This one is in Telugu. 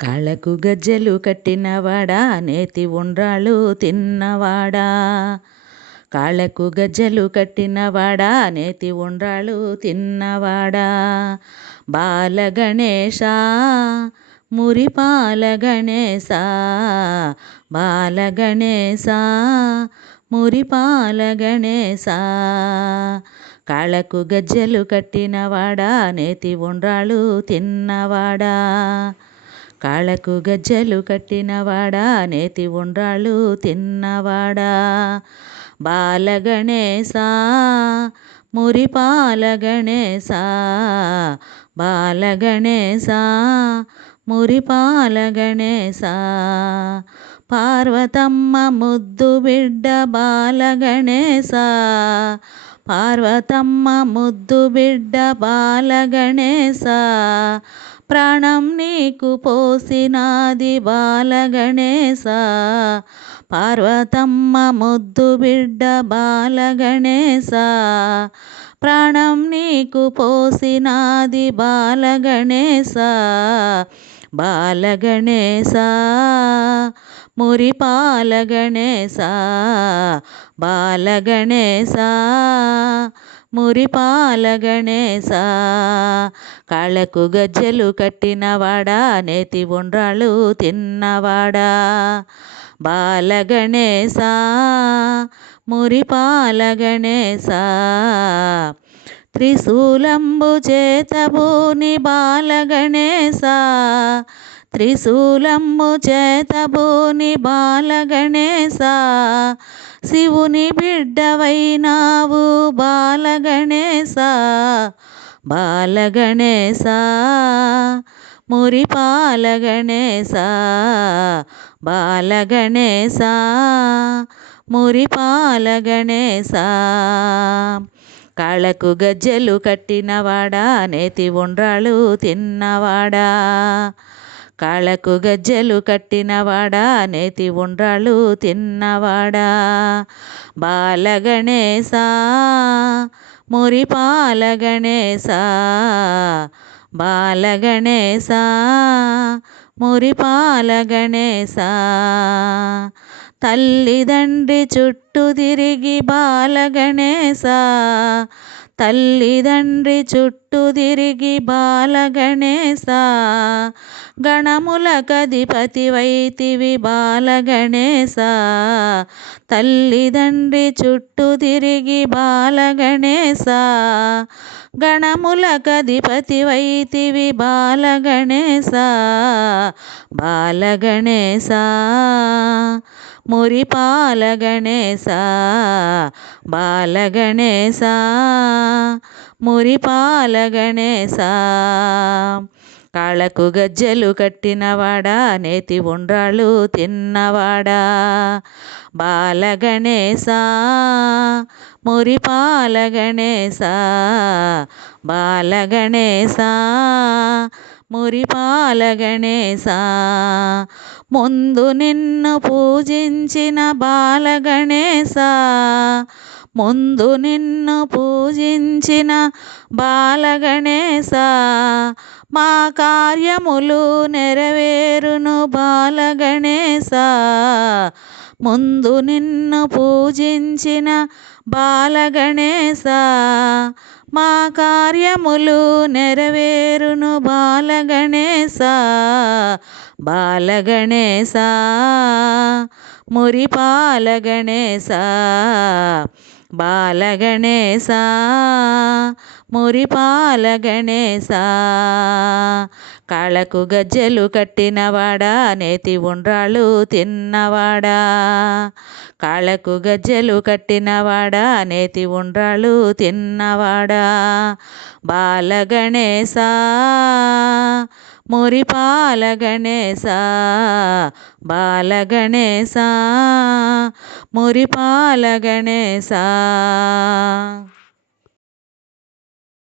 కాళ్ళకు గజ్జెలు కట్టినవాడా నేతి ఉండ్రాళ్ళు తిన్నవాడా? కాళ్ళకు గజ్జెలు కట్టినవాడా నేతి ఉండ్రాళ్ళు తిన్నవాడా? బాల గణేశ మురిపాల గణేశ బాలగణేశ మురిపాల గణేశ? కాళ్ళకు గజ్జెలు కట్టినవాడా నేతి ఉండ్రాళ్ళు తిన్నవాడా? కాళ్ళకు గజ్జలు కట్టినవాడా నేతి ఉండ్రాళ్ళు తిన్నవాడా? బాలగణేశ మురిపాల గణేశ బాలగణేశ మురిపాల గణేశ పార్వతమ్మ ముద్దు బిడ్డ బాలగణేశ పార్వతమ్మ ముద్దు బిడ్డ బాలగణేశ? ప్రాణం నీకు పోసినాది బాలగణేశ. పార్వతమ్మ ముద్దు బిడ్డ బాలగణేశ. ప్రాణం నీకు పోసినాది బాలగణేశ. బాలగణేశ మురిపాల గణేశ బాలగణేశ. మురిపాల గణేశ కాళ్ళకు గజ్జెలు కట్టినవాడా నేతి ఉండ్రాళ్ళు తిన్నవాడా. బాలగణేశ మురిపాల గణేశ త్రిశూలంబు చేతబూని బాలగణేశ త్రిశూలంబు చేతబూని బాలగణేశ శివుని బిడ్డవైనావు బాలగణేశ బాలగణేశ మురిపాల గణేశ. బాలగణేశ మురిపాల గణేశ. కాళ్ళకు గజ్జెలు కట్టినవాడా? నేతి ఉండ్రాళ్ళు తిన్నవాడా? కాళ్ళకు గజ్జెలు కట్టినవాడా? నేతి ఉండ్రాళ్ళు తిన్నవాడా? బాలగణేశ మురిపాల గణేశ బాలగణేశ మురిపాల గణేశ తల్లిదండ్రి చుట్టూ తిరిగి బాలగణేశ. తల్లిదండ్రి చుట్టూ తిరిగి బాలగణేశ. గణముల కధిపతి వైతివి బాలగణేశ. తల్లిదండ్రి చుట్టూ తిరిగి బాలగణేశ. గణముల కధిపతి వైతివి బాలగణేశ. బాలగణేశ. మురిపాల గణేశ బాలగణేశ మురిపాల గణేశ కాళ్ళకు గజ్జెలు కట్టినవాడా నేతి ఉండ్రాళ్ళు తిన్నవాడా. బాలగణేశ మురిపాల గణేశ బాలగణేశ. మురిపాల గణేశ ముందు నిన్ను పూజించిన బాలగణేశ. ముందు నిన్ను పూజించిన బాలగణేశ. మా కార్యములు నెరవేరును బాలగణేశ. ముందు నిన్ను పూజించిన బాలగణేశ మా కార్యములు నెరవేరును బాలగణేశ బాలగణేశ మురిపాల గణేశ బాలగణేశ మురిపాల గణేశ కాళ్ళకు గజ్జెలు కట్టినవాడా నేతి ఉండ్రాళ్ళు తిన్నవాడా. కాళ్ళకు గజ్జెలు కట్టినవాడా నేతి ఉండ్రాళ్ళు తిన్నవాడా. బాలగణేశ మురిపాల గణేశ బాల గణేశ మురిపాల గణేశ